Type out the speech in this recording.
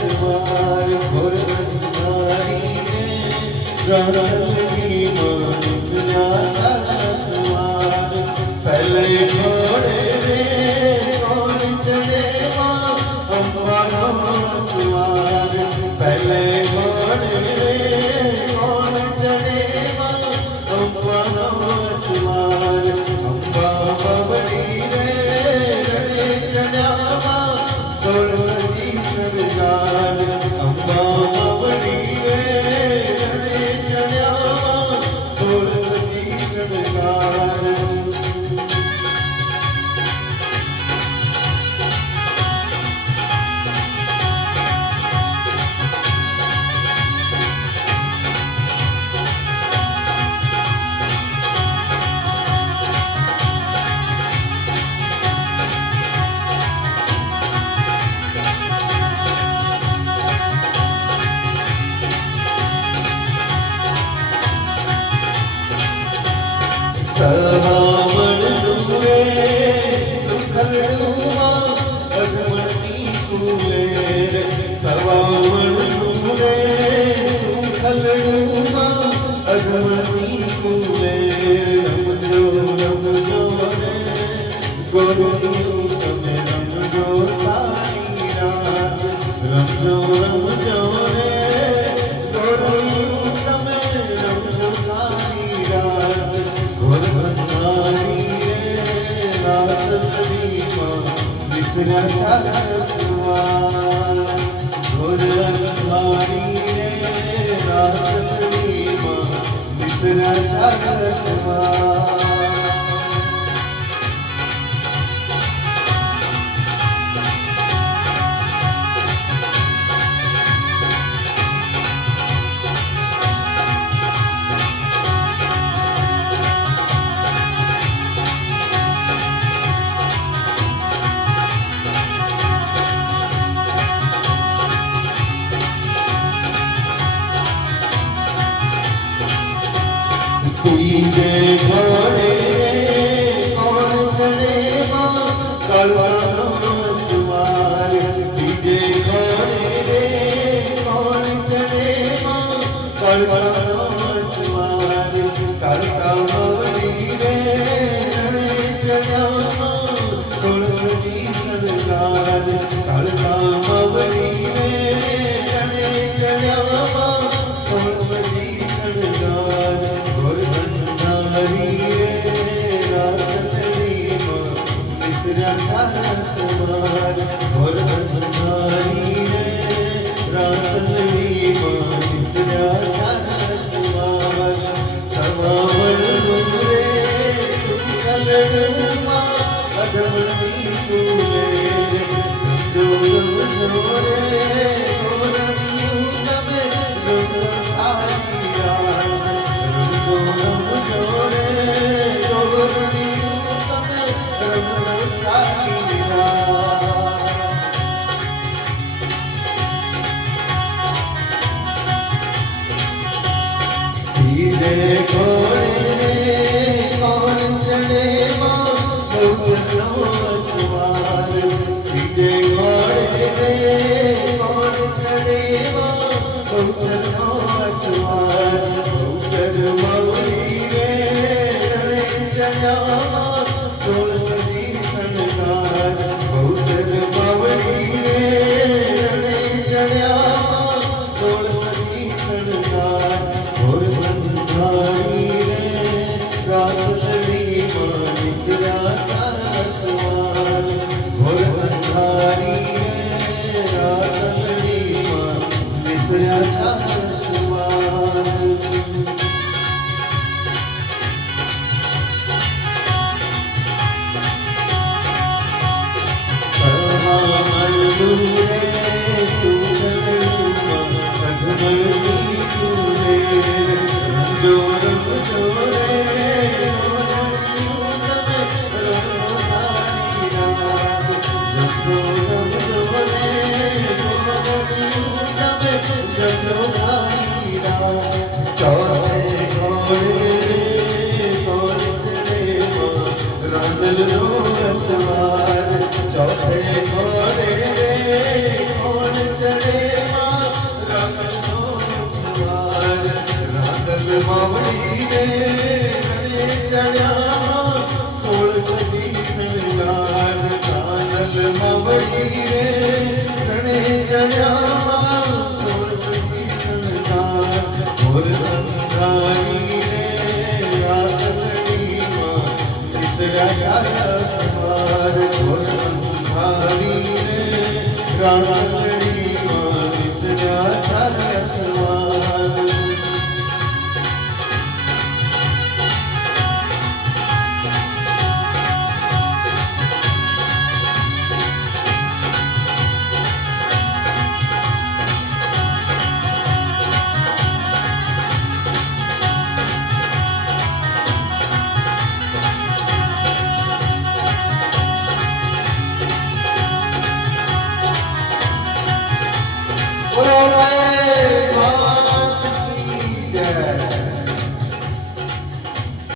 सवार घोर अंधारी सवार पहले घोड़े रे कौन चढ़े अम्बा सवार पहले घोड़े रे कौन चढ़े अम्बा सवार अम्बा बबड़ी रे रे चढ़ावा सोल सजी सरदार अम्बा बबड़ी रे रे चढ़ावा सोल सजी सरदार सवावण डूरे सुखल डूमा अगमती कुलेर सवावण डूरे सुखल डूमा अगमती कुलेर रमजो रे गोरू तमे रमजो सारी रात रमजो रे गोरू तमे रमजो सारी रात विसरा सवार घोर अंधारी रे रातड़ी विसरा सवार तीजे घोड़े कौन चढ़े कलवा सवार तीजे घोड़े कौन चढ़े कलवा सवार करता मवड़ी रे चढ़ा सोल सजी सरदार करता मवड़ी रे चढ़ा सोल सजी सरदार सवार घोर अंधारी रे रातड़ी विसरा सवार सवावण डूरे सुखल डूमा अगमती कुलेर जो रे गोरनियू तमे रम सारी रात जो रे गोरनियू तमे रम सारी धीरे घोड़े कौन चढ़े सवार धीरे घोड़े कौन चढ़े सवार मौरी रे चढ़ा सोल सजी सरदार बहुचर मौरी रे चढ़ा सोल सजी सरदार घोर अंधारी रे रातड़ी विसरा सवार घोर अंधारी रे रातड़ी विसरा सवार सवावण डूरे सुखल डूमा अगमती कुलेर रमजो रे सारी रात रमजो रे सारी रात चौथे घोड़े कौन चढ़े रांदल सवार चौथे घोड़े રે ઘરે ચડ્યા 16 સજી શણગાર કાનલમાં વળી રે ઘરે ચડ્યા 16 સજી શણગાર મોર અંધારી રે આંગણીમાં ઈસરા ચાલ્યા સવાર મોર અંધારી રે આંગણીમાં ઈસરા ચાલ્યા સવાર બોલો